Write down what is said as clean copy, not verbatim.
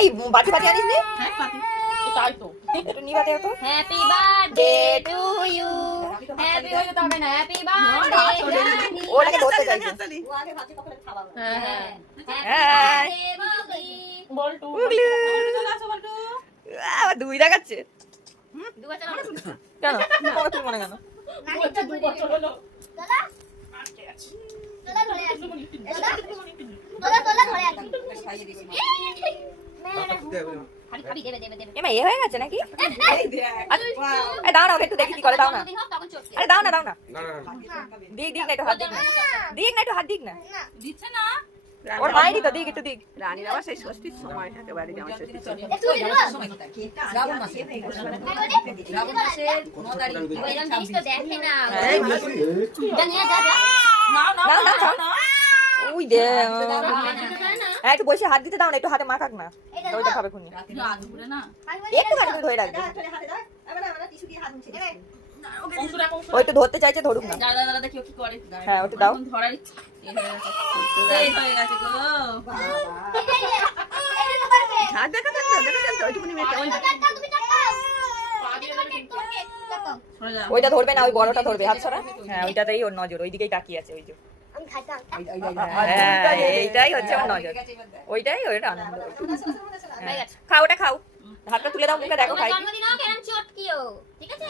এই বাটি বাটি আনিস নি? হ্যাঁ পাতি তাই তো একটু নিবাতে তো। Happy birthday to you happy হইলো তবে না হ্যাপি বার্থডে ওটাকে ধরতে চাইছে। ও আগে ভাবছে কখন খাওয়াবো। হ্যাঁ হ্যাঁ হ্যাঁ। বলটু উগলি। চলে আসো বলটু আবার দুই দেখাচ্ছে। দু বছর হলো কেন? তোমাকে তুই মনে কেন? বলছে 2 বছর হলো দাদা আজকে আছে দাদা ধরে আছি দাদা দাদা ধরে আছি খাইয়ে দিবি। খাবি খাবি দেবে দেবে দেবে এমা এ হয়ে গেছে নাকি? এই দেখ। এই দাও না ওকে একটু দেখি কি করে, দাও না। যখন হোক তখন চটকে আরে দাও না দাও না। না না না দিক দিক না একটু হাত দিক না। দিক না একটু হাত দিক না। দিচ্ছে না ওর মায়েরই তো দিক একটু দিক। রানীর আবার সেই ষষ্ঠীর সময় একেবারে জামাই ষষ্ঠীর সময়। একটু দিলো শ্রাবণ মাসে। শ্রাবণ মাসের 9 তারিখ। এরকম জিনিস তো দেখে না এই, জানিয়ে যা যা না না নাও, নাও, নাও। না ওই দে। না হ্যাঁ একটু বসে হাত দিতে দাও না, একটু হাতে মাখাক না। ওইটা খাবে খুনি। না দুপুরে না একটু হাতে ধরে রাখবে। হাতে দাও। আবার না টিস্যু দিয়ে হাত মুছে দিচ্ছি। অংশুরা ওই তো ধরতে চাইছে, ধরুক না। দাদা দাদা দেখিও কি করে হ্যাঁ ওটা দাও। এখন ধরার ইচ্ছা এই হয়ে গেছে গো হাত দেখা যাচ্ছে ওইটুকুনি মেয়ে কেমন সরে যা ওইটা ধরবে না, ওই বড়টা ধরবে, হাত ছড়া। হ্যাঁ ওইটাতেই ওর নজর, ওইদিকেই তাকিয়ে আছে ওই যে। আমি খাইতাম হ্যাঁ এইটাই হচ্ছে ওর নজর, ওইটাই ওর আনন্দ। হ্যাঁ, খাও ওটা খাও, হাতটা তুলে দাও মুখে, দেখো খাই। জন্মদিন হোক এরকম চটকিও ঠিক আছে